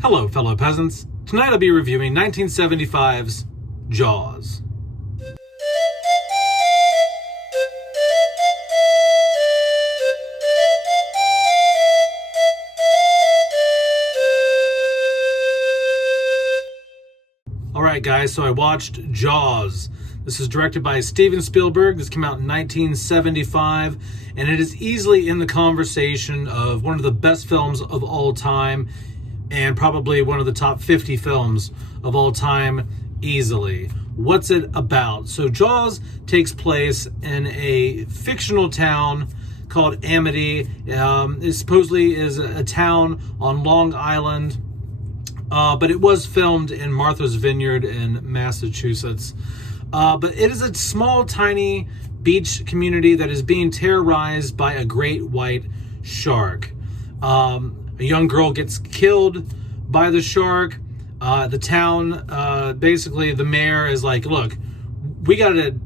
Hello, fellow peasants. Tonight I'll be reviewing 1975's Jaws. Alright guys, so I watched Jaws. This is directed by Steven Spielberg. This came out in 1975, and it is easily in the conversation of one of the best films of all time, and probably one of the top 50 films of all time easily. What's it about? So Jaws takes place in a fictional town called Amity. It supposedly is a town on Long Island, but it was filmed in Martha's Vineyard in Massachusetts. But it is a small, tiny beach community that is being terrorized by a great white shark. A young girl gets killed by the shark. The town, basically the mayor is like, look, we got to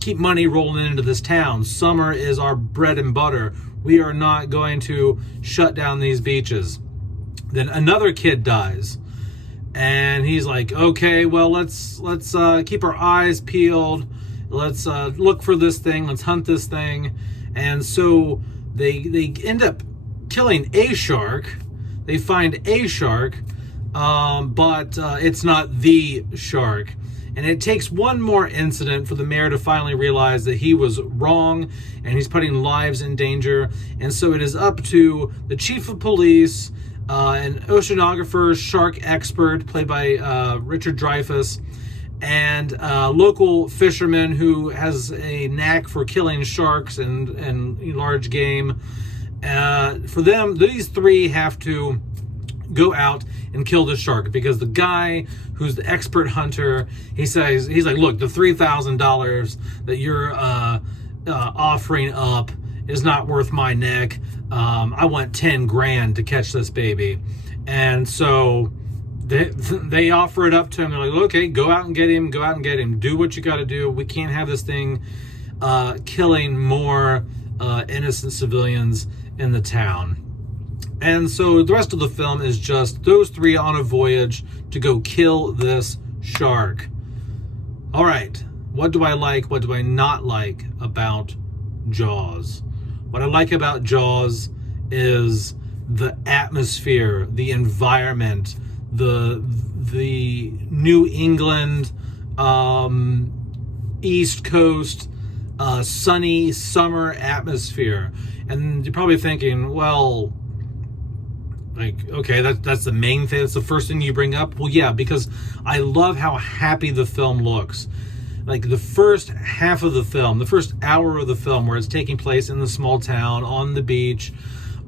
keep money rolling into this town. Summer is our bread and butter. We are not going to shut down these beaches. Then another kid dies. And he's like, okay, well, let's keep our eyes peeled. Let's look for this thing. Let's hunt this thing. And so they end up killing a shark. They find a shark, but it's not the shark. And it takes one more incident for the mayor to finally realize that he was wrong and he's putting lives in danger. And so it is up to the chief of police, an oceanographer, shark expert played by Richard Dreyfuss, and a local fisherman who has a knack for killing sharks and large game. For them, these three have to go out and kill the shark, because the guy who's the expert hunter, he's like, look, the $3,000 that you're offering up is not worth my neck. I want 10 grand to catch this baby. And so they offer it up to him. They're like, okay, go out and get him, do what you got to do. We can't have this thing killing more innocent civilians in the town. And so the rest of the film is just those three on a voyage to go kill this shark. All right, what do I like? What do I not like about Jaws? What I like about Jaws is the atmosphere, the environment, the New England, East Coast, sunny summer atmosphere. And you're probably thinking, well, like, okay, that's the main thing. That's the first thing you bring up. Well, yeah, because I love how happy the film looks. Like the first half of the film, the first hour of the film, where it's taking place in the small town on the beach,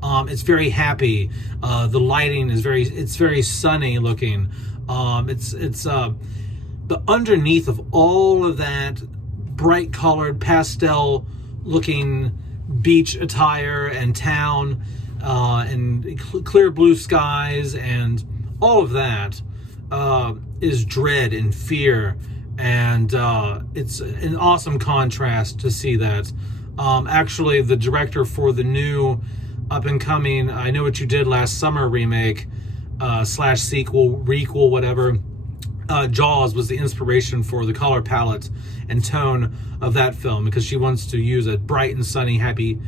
it's very happy. The lighting is very sunny looking. But underneath of all of that bright colored pastel looking beach attire and town, and clear blue skies and all of that, is dread and fear. And it's an awesome contrast to see that. Actually, the director for the new up-and-coming I Know What You Did Last Summer remake, slash sequel, requel, whatever, Jaws was the inspiration for the color palette and tone of that film, because she wants to use a bright and sunny, happy,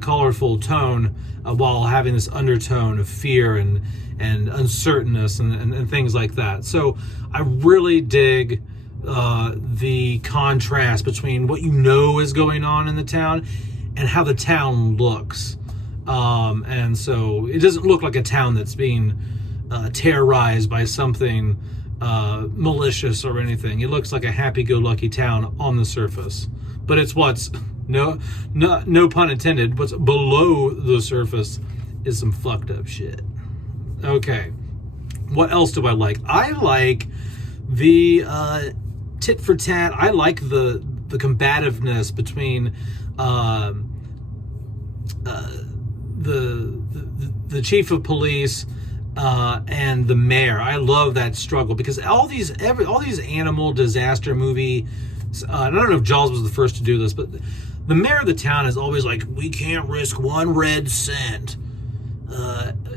colorful tone while having this undertone of fear and uncertainness and things like that. So I really dig the contrast between what you know is going on in the town and how the town looks. And so it doesn't look like a town that's being terrorized by something malicious or anything. It looks like a happy-go-lucky town on the surface. But it's what's, no pun intended, what's below the surface is some fucked up shit. Okay. What else do I like? I like the tit for tat. I like the combativeness between the chief of police and the mayor. I love that struggle, because all these animal disaster movie, I don't know if Jaws was the first to do this, but the mayor of the town is always like, we can't risk one red cent.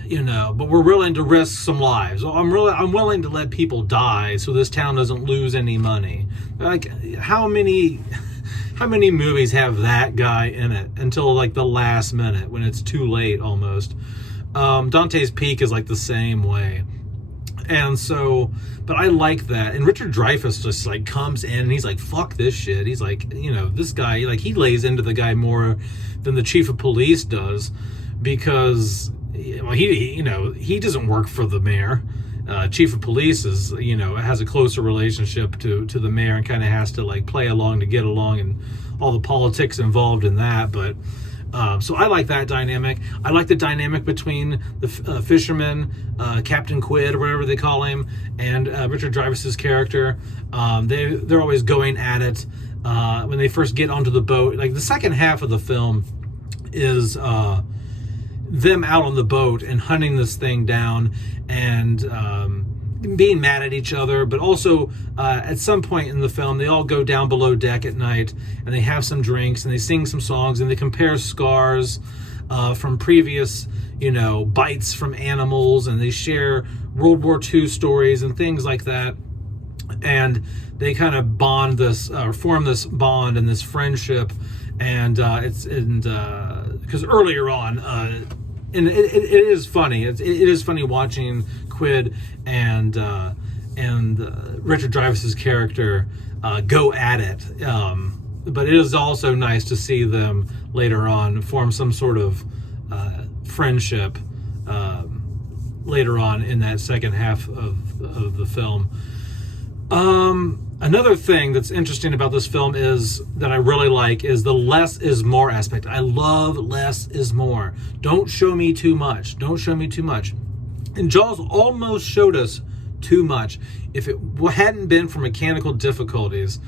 but we're willing to risk some lives. I'm willing to let people die so this town doesn't lose any money. Like, how many movies have that guy in it until like the last minute when it's too late almost? Dante's Peak is like the same way. And so, but I like that. And Richard Dreyfuss just like comes in and he's like, fuck this shit. He's like, this guy, like, he lays into the guy more than the chief of police does, because he doesn't work for the mayor. Chief of police is, has a closer relationship to the mayor and kind of has to like play along to get along, and all the politics involved in that. But so I like that dynamic. I like the dynamic between the fisherman, Captain Quid or whatever they call him, and Richard Dreyfuss's character. They're always going at it when they first get onto the boat. Like, the second half of the film is them out on the boat and hunting this thing down, and being mad at each other, but also at some point in the film they all go down below deck at night and they have some drinks and they sing some songs and they compare scars from previous bites from animals, and they share World War II stories and things like that, and they kind of bond this or form this bond and this friendship. And because earlier on and it is funny. It is funny watching Quid and Richard Dreyfuss's character go at it. But it is also nice to see them later on form some sort of friendship later on in that second half of the film. Another thing that's interesting about this film is that I really like is the less is more aspect. I love less is more. Don't show me too much. Don't show me too much. And Jaws almost showed us too much. If it hadn't been for mechanical difficulties,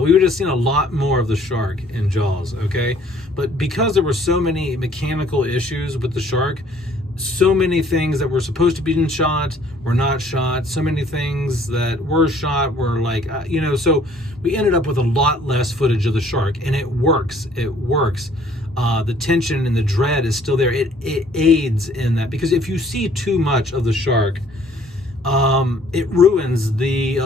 we would have seen a lot more of the shark in Jaws, okay? But because there were so many mechanical issues with the shark, so many things that were supposed to be shot were not shot. So many things that were shot were like, so we ended up with a lot less footage of the shark, and it works. It works. The tension and the dread is still there. It aids in that, because if you see too much of the shark, it ruins the,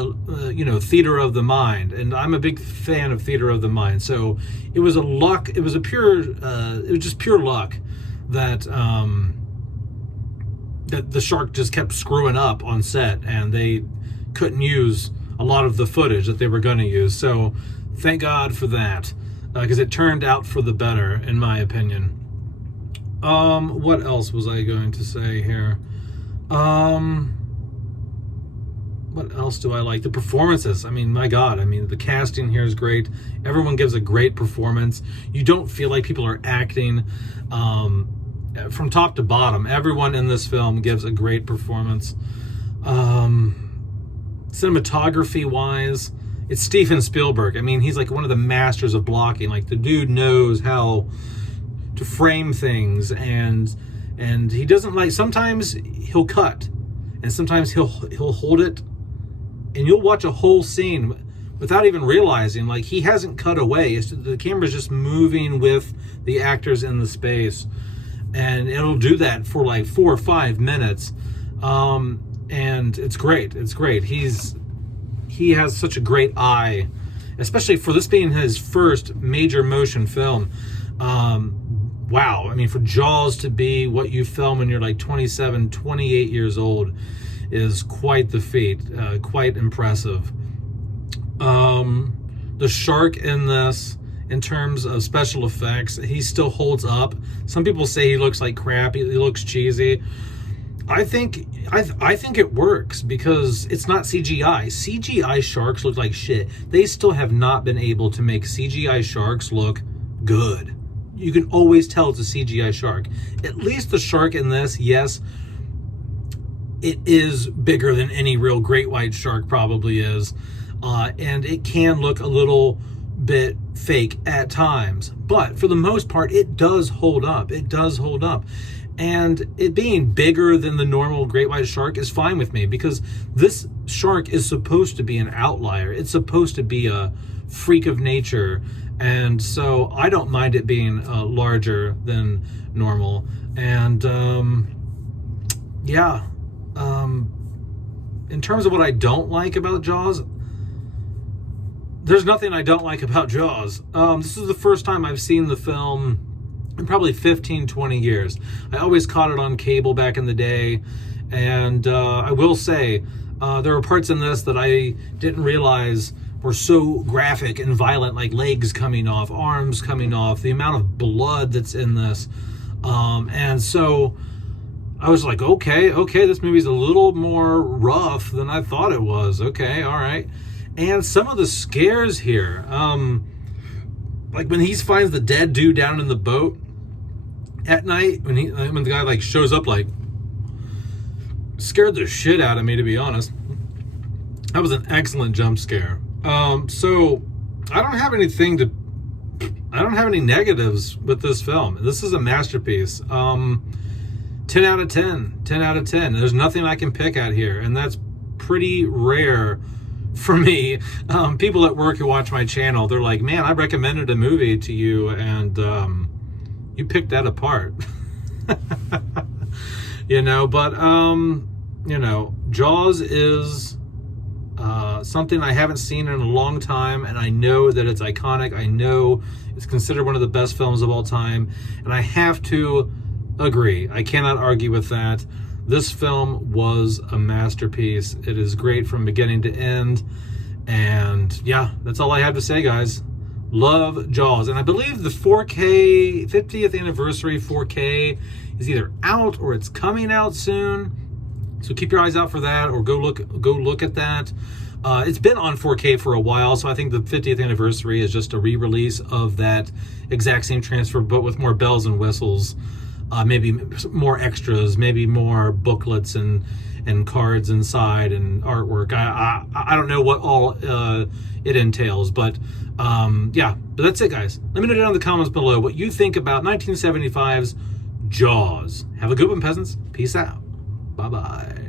theater of the mind. And I'm a big fan of theater of the mind. So it was just pure luck that, that the shark just kept screwing up on set and they couldn't use a lot of the footage that they were going to use. So thank God for that, because it turned out for the better, in my opinion. What else was I going to say here? What else do I like? The performances. I mean, my God. I mean, the casting here is great. Everyone gives a great performance. You don't feel like people are acting. From top to bottom, everyone in this film gives a great performance. Cinematography wise, it's Steven Spielberg. I mean, he's like one of the masters of blocking. Like, the dude knows how to frame things, and he doesn't like, sometimes he'll cut and sometimes he'll hold it, and you'll watch a whole scene without even realizing like he hasn't cut away. The camera's just moving with the actors in the space. And it'll do that for like 4 or 5 minutes. And it's great. It's great. He has such a great eye, especially for this being his first major motion film. Wow. I mean, for Jaws to be what you film when you're like 27, 28 years old is quite the feat. Quite impressive. The shark in this, in terms of special effects, he still holds up. Some people say he looks like crap. He looks cheesy. I think it works because it's not CGI. CGI sharks look like shit. They still have not been able to make CGI sharks look good. You can always tell it's a CGI shark. At least the shark in this, yes, it is bigger than any real great white shark probably is. And it can look a little bit fake at times, but for the most part it does hold up. It does hold up, and it being bigger than the normal great white shark is fine with me, because this shark is supposed to be an outlier. It's supposed to be a freak of nature, and so I don't mind it being larger than normal. And yeah, in terms of what I don't like about Jaws, there's nothing I don't like about Jaws. This is the first time I've seen the film in probably 15, 20 years. I always caught it on cable back in the day, and I will say there were parts in this that I didn't realize were so graphic and violent, like legs coming off, arms coming off, the amount of blood that's in this. And so I was like, okay, this movie's a little more rough than I thought it was. Okay, all right. And some of the scares here, like when he finds the dead dude down in the boat at night, when the guy like shows up, like, scared the shit out of me, to be honest. That was an excellent jump scare. So I don't have any negatives with this film. This is a masterpiece. 10 out of 10. 10 out of 10. There's nothing I can pick at here, and that's pretty rare for me. People at work who watch my channel, they're like, man, I recommended a movie to you, and you picked that apart. Jaws is something I haven't seen in a long time, and I know that it's iconic. I know it's considered one of the best films of all time, and I have to agree. I cannot argue with that. This film was a masterpiece. It is great from beginning to end, and yeah, that's all I have to say, guys. Love Jaws, and I believe the 4K 50th anniversary 4K is either out or it's coming out soon. So keep your eyes out for that, or go look at that. It's been on 4K for a while, so I think the 50th anniversary is just a re-release of that exact same transfer, but with more bells and whistles, maybe more extras, maybe more booklets and cards inside and artwork. I don't know what all it entails, but yeah. But that's it, guys. Let me know down in the comments below what you think about 1975's Jaws. Have a good one, peasants. Peace out. Bye-bye.